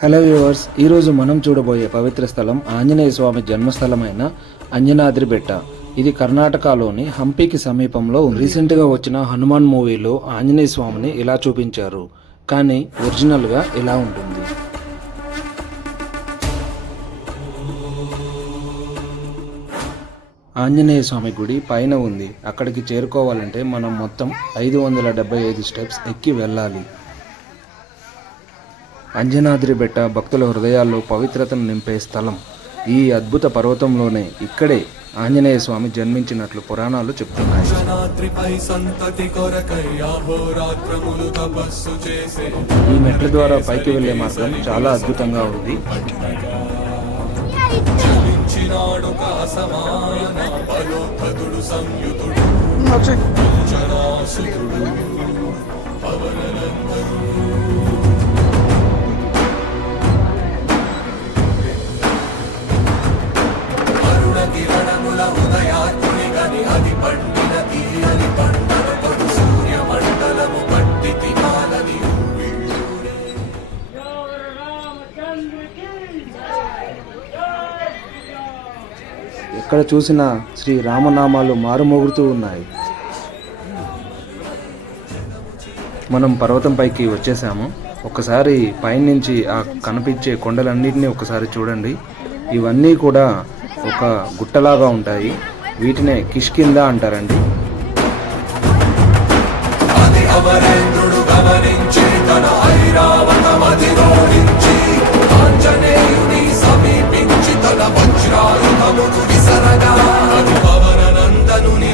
Hello viewers ఈరోజు మనం చూడబోయే పవిత్ర స్థలం ఆంజనేయ స్వామి జన్మస్థలమైన అంజనాద్రి బెట్ట. ఇది కర్ణాటకలోని హంపీకి సమీపంలో రీసెంట్గా వచ్చిన హనుమాన్ మూవీలో ఆంజనేయ స్వామిని ఇలా చూపించారు. కానీ ఒరిజినల్గా ఇలా ఉంటుంది. ఆంజనేయ స్వామి గుడి పైన ఉంది. అక్కడికి చేరుకోవాలంటే మనం మొత్తం ఐదు వందల డెబ్బై ఐదు స్టెప్స్ ఎక్కి వెళ్ళాలి. అంజనాద్రి బెట్ట భక్తుల హృదయాల్లో పవిత్రతను నింపే స్థలం. ఈ అద్భుత పర్వతంలోనే ఇక్కడే ఆంజనేయ స్వామి జన్మించినట్లు పురాణాలు చెప్తున్నాయి. ఈ మెట్ల ద్వారా పైకి వెళ్ళే మార్గం చాలా అద్భుతంగా ఉంది. సంయుతుడు. ఎక్కడ చూసినా శ్రీ రామనామాలు మారుమోగుతూ ఉన్నాయి. మనం పర్వతం పైకి వచ్చేసాము. ఒకసారి పైనుంచి ఆ కనిపించే కొండలన్నింటినీ ఒకసారి చూడండి. ఇవన్నీ కూడా ఒక గుట్టలాగా ఉంటాయి. వీటినే కిష్కింద అంటారండి. గమనించి తన ఐరా విసరగా పవన నందనుని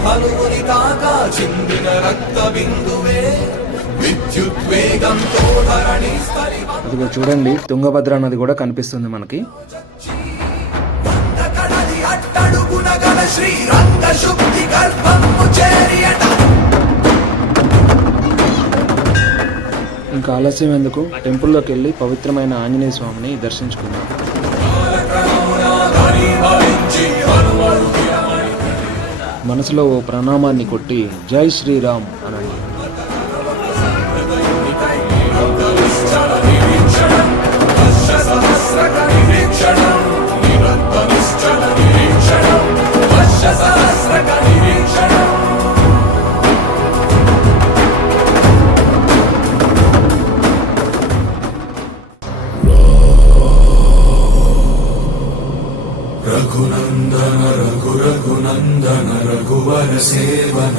చిందిన రక్త బిందువే విద్యుద్వేగంతో ధరణి అదిగో చూడండి తుంగభద్ర నది కూడా కనిపిస్తుంది మనకి. కడలి అట్టడుగున గల శ్రీరంగ శుద్ధి గర్భము చేరియట. ఇంకా ఆలస్యం ఎందుకు? టెంపుల్లోకి వెళ్ళి పవిత్రమైన ఆంజనేయ స్వామిని దర్శించుకుందాం. మనసులో ఓ ప్రణామాన్ని కొట్టి జై శ్రీరామ్ అనండి. रघुनन्दन रघुरघुनन्दन रघुवर सेवन